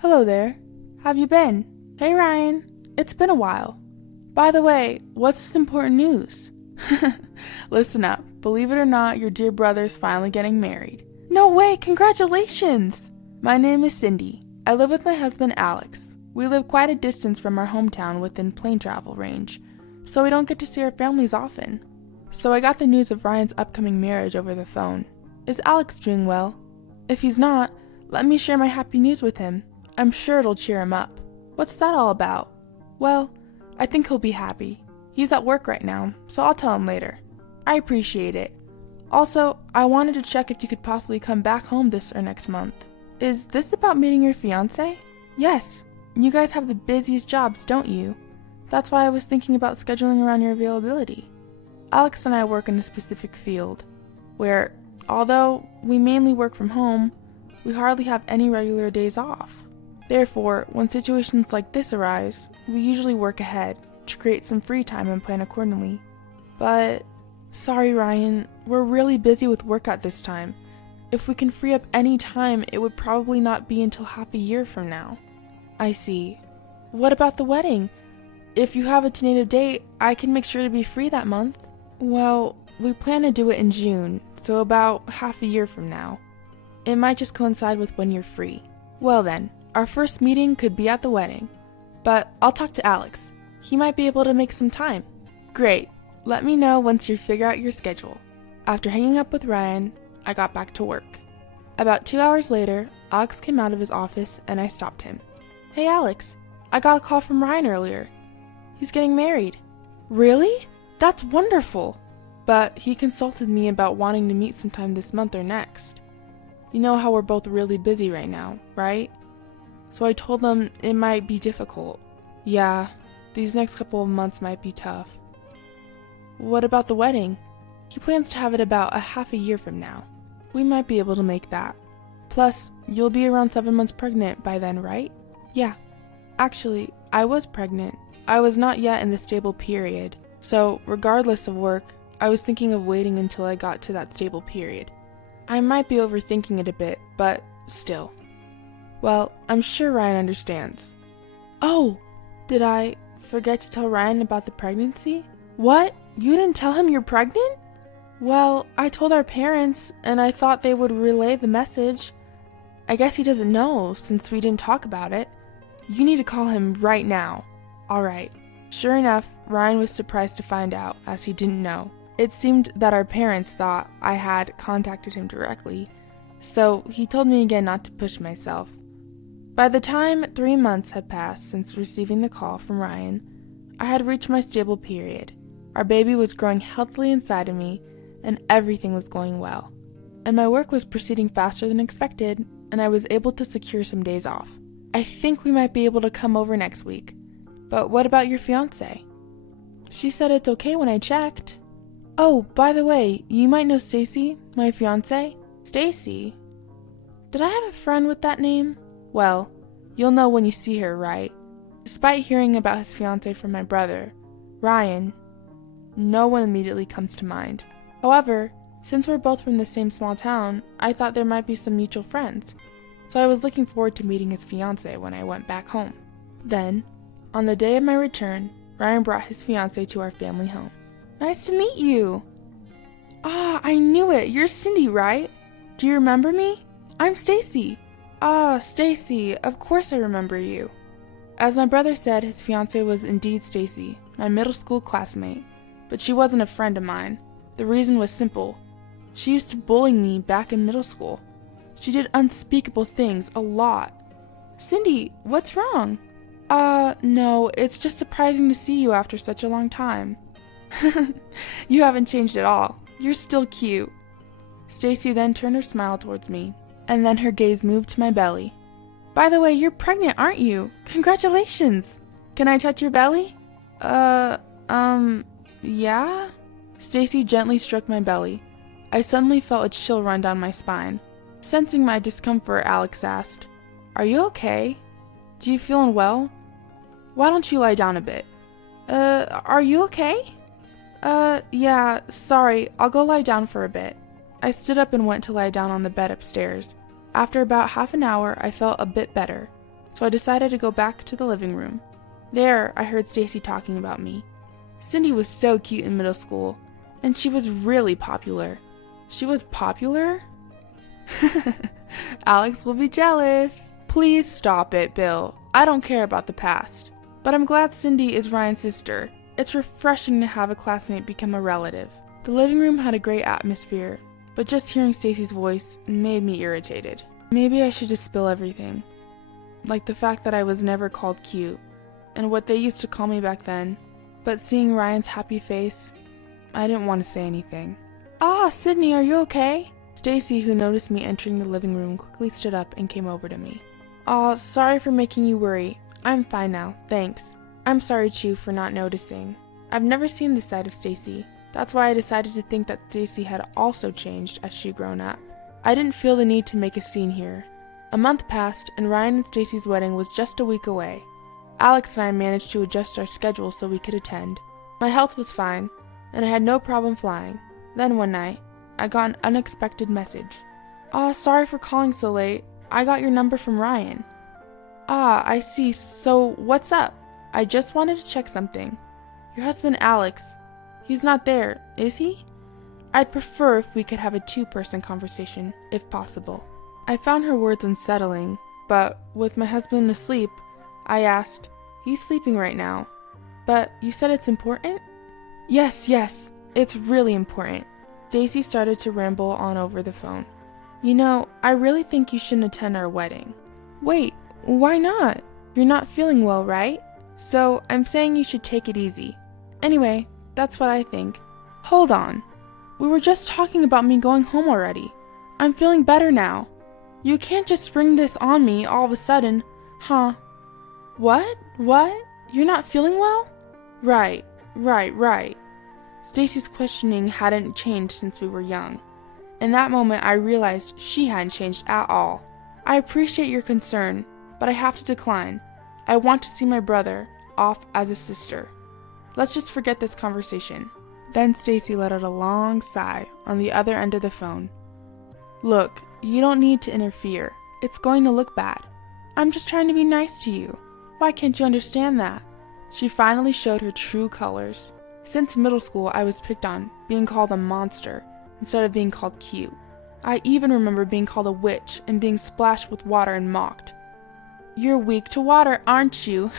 Hello there. Have you been? Hey Ryan, it's been a while. By the way, what's this important news? Listen up. Believe it or not, your dear brother's finally getting married. No way, congratulations! My name is Cindy. I live with my husband Alex. We live quite a distance from our hometown within plane travel range, so we don't get to see our families often. So I got the news of Ryan's upcoming marriage over the phone. Is Alex doing well? If he's not, let me share my happy news with him. I'm sure it'll cheer him up. What's that all about? Well, I think he'll be happy. He's at work right now, so I'll tell him later. I appreciate it. Also, I wanted to check if you could possibly come back home this or next month. Is this about meeting your fiancé? Yes. You guys have the busiest jobs, don't you? That's why I was thinking about scheduling around your availability. Alex and I work in a specific field, where, although we mainly work from home, we hardly have any regular days off. Therefore, when situations like this arise, we usually work ahead to create some free time and plan accordingly. But, sorry Ryan, we're really busy with work at this time. If we can free up any time, it would probably not be until half a year from now. I see. What about the wedding? If you have a tentative date, I can make sure to be free that month. Well, we plan to do it in June, so about half a year from now. It might just coincide with when you're free. Well then, our first meeting could be at the wedding, but I'll talk to Alex. He might be able to make some time. Great. Let me know once you figure out your schedule. After hanging up with Ryan, I got back to work. About 2 hours later, Alex came out of his office and I stopped him. Hey Alex, I got a call from Ryan earlier. He's getting married. Really? That's wonderful. But he consulted me about wanting to meet sometime this month or next. You know how we're both really busy right now, right? So I told him it might be difficult. Yeah, these next couple of months might be tough. What about the wedding? He plans to have it about a half a year from now. We might be able to make that. Plus, you'll be around 7 months pregnant by then, right? Yeah. Actually, I was pregnant. I was not yet in the stable period. So, regardless of work, I was thinking of waiting until I got to that stable period. I might be overthinking it a bit, but still. Well, I'm sure Ryan understands. Oh, did I forget to tell Ryan about the pregnancy? What? You didn't tell him you're pregnant? Well, I told our parents, and I thought they would relay the message. I guess he doesn't know, since we didn't talk about it. You need to call him right now. Alright. Sure enough, Ryan was surprised to find out, as he didn't know. It seemed that our parents thought I had contacted him directly, so he told me again not to push myself. By the time 3 months had passed since receiving the call from Ryan, I had reached my stable period. Our baby was growing healthily inside of me, and everything was going well. And my work was proceeding faster than expected, and I was able to secure some days off. I think we might be able to come over next week. But what about your fiancé? She said it's okay when I checked. Oh, by the way, you might know Stacy, my fiancé. Stacy? Did I have a friend with that name? Well, you'll know when you see her, right? Despite hearing about his fiancé from my brother, Ryan, no one immediately comes to mind. However, since we're both from the same small town, I thought there might be some mutual friends, so I was looking forward to meeting his fiancé when I went back home. Then, on the day of my return, Ryan brought his fiancé to our family home. Nice to meet you! Ah, I knew it! You're Cindy, right? Do you remember me? I'm Stacy. Ah, Stacy, of course I remember you. As my brother said, his fiancée was indeed Stacy, my middle school classmate, but she wasn't a friend of mine. The reason was simple. She used to bully me back in middle school. She did unspeakable things a lot. Cindy, what's wrong? No, it's just surprising to see you after such a long time. You haven't changed at all. You're still cute. Stacy then turned her smile towards me, and then her gaze moved to my belly. By the way, you're pregnant, aren't you? Congratulations! Can I touch your belly? Yeah? Stacy gently stroked my belly. I suddenly felt a chill run down my spine. Sensing my discomfort, Alex asked, Are you okay? Do you feel unwell? Why don't you lie down a bit? Are you okay? Yeah, sorry, I'll go lie down for a bit. I stood up and went to lie down on the bed upstairs. After about half an hour, I felt a bit better. so I decided to go back to the living room. There, I heard Stacy talking about me. Cindy was so cute in middle school, and she was really popular. She was popular? Alex will be jealous. Please stop it, Bill. I don't care about the past. But I'm glad Cindy is Ryan's sister. It's refreshing to have a classmate become a relative. The living room had a great atmosphere, but just hearing Stacy's voice made me irritated. Maybe I should just spill everything. Like the fact that I was never called cute, and what they used to call me back then. But seeing Ryan's happy face, I didn't want to say anything. Ah, Sydney, are you okay? Stacy, who noticed me entering the living room, quickly stood up and came over to me. Aw, sorry for making you worry. I'm fine now, thanks. I'm sorry too for not noticing. I've never seen this side of Stacy. That's why I decided to think that Stacy had also changed as she'd grown up. I didn't feel the need to make a scene here. A month passed, and Ryan and Stacy's wedding was just a week away. Alex and I managed to adjust our schedule so we could attend. My health was fine, and I had no problem flying. Then one night, I got an unexpected message. Aw, sorry for calling so late. I got your number from Ryan. Ah, I see. So, what's up? I just wanted to check something. Your husband Alex, he's not there, is he? I'd prefer if we could have a two-person conversation, if possible. I found her words unsettling, but with my husband asleep, I asked, he's sleeping right now. But you said it's important? Yes, it's really important. Daisy started to ramble on over the phone. You know, I really think you shouldn't attend our wedding. Wait, why not? You're not feeling well, right? So I'm saying you should take it easy. Anyway, that's what I think. Hold on. We were just talking about me going home already. I'm feeling better now. You can't just spring this on me all of a sudden, huh? What? You're not feeling well? Right. Stacy's questioning hadn't changed since we were young. In that moment, I realized she hadn't changed at all. I appreciate your concern, but I have to decline. I want to see my brother off as a sister. Let's just forget this conversation. Then Stacy let out a long sigh on the other end of the phone. Look, you don't need to interfere. It's going to look bad. I'm just trying to be nice to you. Why can't you understand that? She finally showed her true colors. Since middle school, I was picked on, being called a monster, instead of being called cute. I even remember being called a witch and being splashed with water and mocked. You're weak to water, aren't you?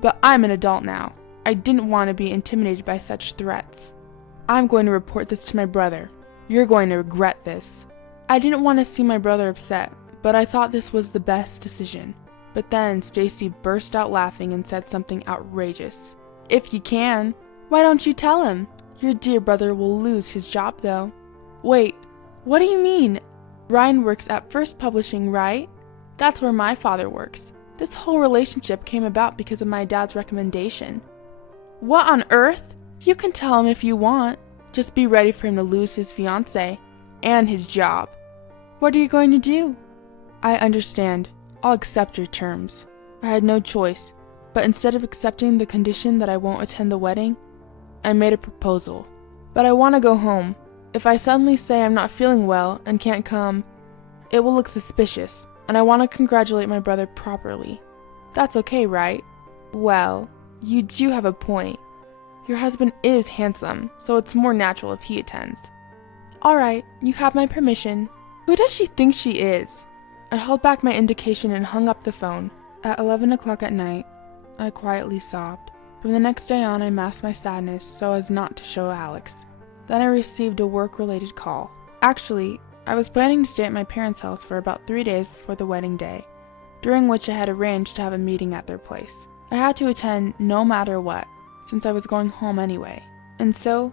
But I'm an adult now. I didn't want to be intimidated by such threats. I'm going to report this to my brother. You're going to regret this. I didn't want to see my brother upset, but I thought this was the best decision. But then Stacy burst out laughing and said something outrageous. If you can, why don't you tell him? Your dear brother will lose his job though. Wait, what do you mean? Ryan works at First Publishing, right? That's where my father works. This whole relationship came about because of my dad's recommendation. What on earth? You can tell him if you want. Just be ready for him to lose his fiancée and his job. What are you going to do? I understand. I'll accept your terms. I had no choice, but instead of accepting the condition that I won't attend the wedding, I made a proposal. But I want to go home. If I suddenly say I'm not feeling well and can't come, it will look suspicious, and I want to congratulate my brother properly. That's okay, right? Well, you do have a point. Your husband is handsome, so it's more natural if he attends. Alright, you have my permission. Who does she think she is? I held back my indication and hung up the phone. At 11 o'clock at night, I quietly sobbed. From the next day on, I masked my sadness so as not to show Alex. Then I received a work-related call. Actually, I was planning to stay at my parents' house for about 3 days before the wedding day, during which I had arranged to have a meeting at their place. I had to attend no matter what, since I was going home anyway. And so,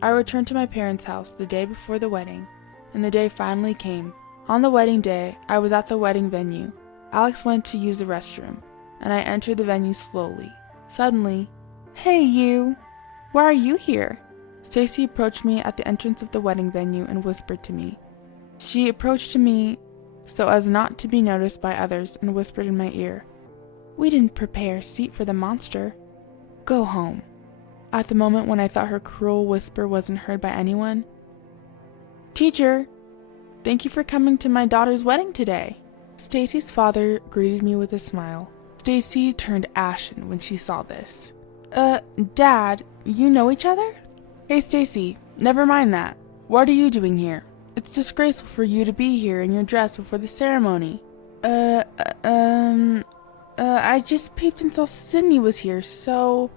I returned to my parents' house the day before the wedding, and the day finally came. On the wedding day, I was at the wedding venue. Alex went to use the restroom, and I entered the venue slowly. Suddenly, "Hey you! Why are you here?" Stacy approached me at the entrance of the wedding venue and whispered to me. She approached me so as not to be noticed by others and whispered in my ear, "We didn't prepare a seat for the monster. Go home." At the moment when I thought her cruel whisper wasn't heard by anyone, "Teacher, thank you for coming to my daughter's wedding today." Stacy's father greeted me with a smile. Stacy turned ashen when she saw this. Dad, you know each other? Hey Stacy, never mind that. What are you doing here? It's disgraceful for you to be here in your dress before the ceremony. I just peeped and saw Sydney was here, so...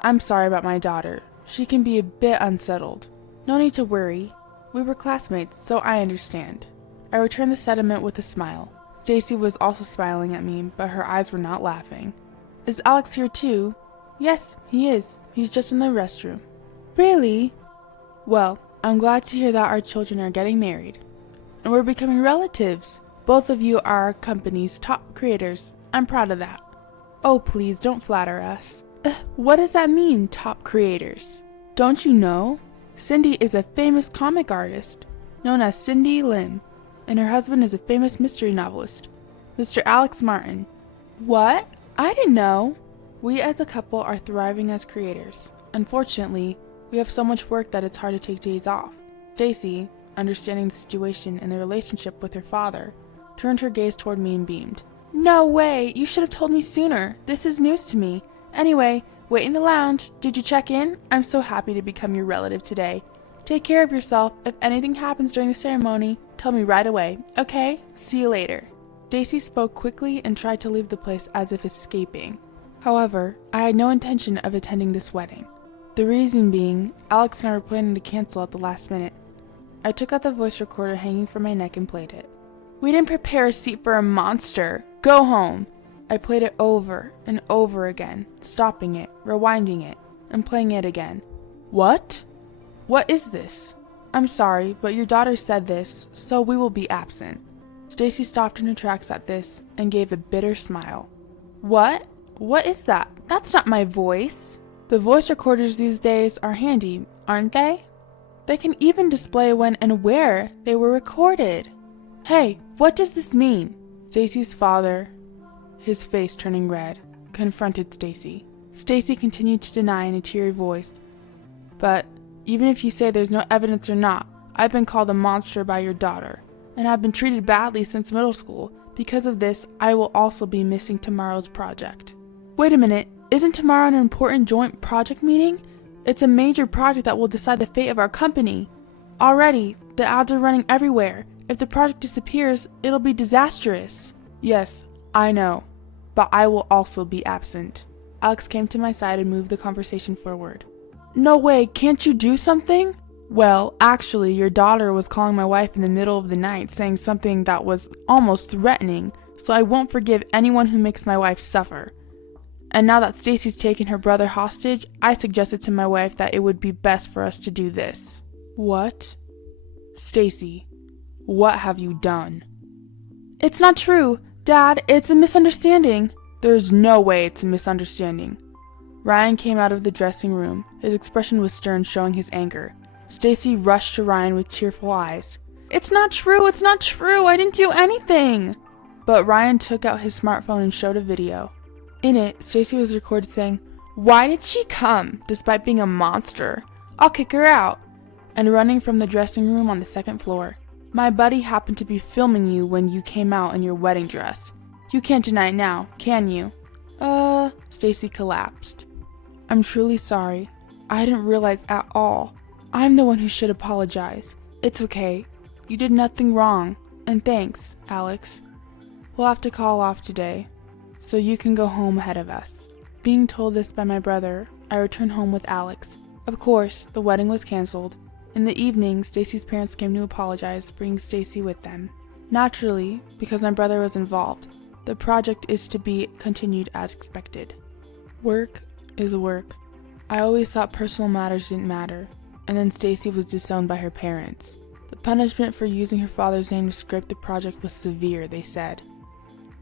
I'm sorry about my daughter. She can be a bit unsettled. No need to worry. We were classmates, so I understand. I returned the sentiment with a smile. Stacy was also smiling at me, but her eyes were not laughing. Is Alex here too? Yes, he is. He's just in the restroom. Really? Well, I'm glad to hear that our children are getting married. And we're becoming relatives. Both of you are our company's top creators. I'm proud of that. Oh, please don't flatter us. What does that mean, top creators? Don't you know? Cindy is a famous comic artist, known as Cindy Lim, and her husband is a famous mystery novelist, Mr. Alex Martin. What? I didn't know. We as a couple are thriving as creators. Unfortunately, we have so much work that it's hard to take days off. Stacy, understanding the situation and the relationship with her father, turned her gaze toward me and beamed. No way! You should have told me sooner. This is news to me. Anyway, wait in the lounge. Did you check in? I'm so happy to become your relative today. Take care of yourself. If anything happens during the ceremony, tell me right away, okay? See you later. Stacy spoke quickly and tried to leave the place as if escaping. However, I had no intention of attending this wedding. The reason being, Alex and I were planning to cancel at the last minute. I took out the voice recorder hanging from my neck and played it. We didn't prepare a seat for a monster. Go home. I played it over and over again, stopping it, rewinding it, and playing it again. What? What is this? I'm sorry, but your daughter said this, so we will be absent. Stacy stopped in her tracks at this and gave a bitter smile. What? What is that? That's not my voice. The voice recorders these days are handy, aren't they? They can even display when and where they were recorded. Hey, what does this mean? Stacy's father, his face turning red, confronted Stacy. Stacy continued to deny in a teary voice. But even if you say there's no evidence or not, I've been called a monster by your daughter, and I've been treated badly since middle school. Because of this, I will also be missing tomorrow's project. Wait a minute, isn't tomorrow an important joint project meeting? It's a major project that will decide the fate of our company. Already, the ads are running everywhere. If the project disappears, it'll be disastrous. Yes, I know, but I will also be absent. Alex came to my side and moved the conversation forward. No way, can't you do something? Well, actually, your daughter was calling my wife in the middle of the night saying something that was almost threatening, so I won't forgive anyone who makes my wife suffer. And now that Stacy's taken her brother hostage, I suggested to my wife that it would be best for us to do this. What? Stacy, what have you done? It's not true. Dad, it's a misunderstanding. There's no way it's a misunderstanding. Ryan came out of the dressing room. His expression was stern, showing his anger. Stacy rushed to Ryan with tearful eyes. It's not true, it's not true, I didn't do anything. But Ryan took out his smartphone and showed a video. In it, Stacy was recorded saying, "Why did she come, despite being a monster? I'll kick her out," and running from the dressing room on the second floor. My buddy happened to be filming you when you came out in your wedding dress. You can't deny it now, can you? Stacy collapsed. I'm truly sorry. I didn't realize at all. I'm the one who should apologize. It's okay. You did nothing wrong. And thanks, Alex. We'll have to call off today, so you can go home ahead of us. Being told this by my brother, I returned home with Alex. Of course, the wedding was canceled. In the evening, Stacy's parents came to apologize, bringing Stacy with them. Naturally, because my brother was involved, the project is to be continued as expected. Work is work. I always thought personal matters didn't matter, and then Stacy was disowned by her parents. The punishment for using her father's name to script the project was severe, they said.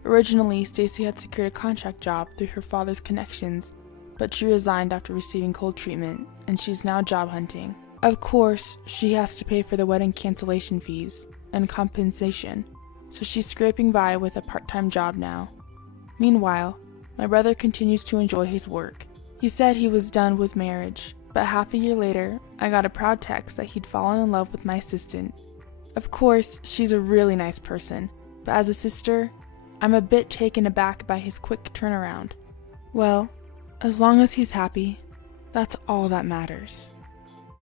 Originally, Stacy had secured a contract job through her father's connections, but she resigned after receiving cold treatment, and she's now job hunting. Of course, she has to pay for the wedding cancellation fees and compensation, so she's scraping by with a part-time job now. Meanwhile, my brother continues to enjoy his work. He said he was done with marriage, but half a year later, I got a proud text that he'd fallen in love with my assistant. Of course, she's a really nice person, but as a sister, I'm a bit taken aback by his quick turnaround. Well, as long as he's happy, that's all that matters.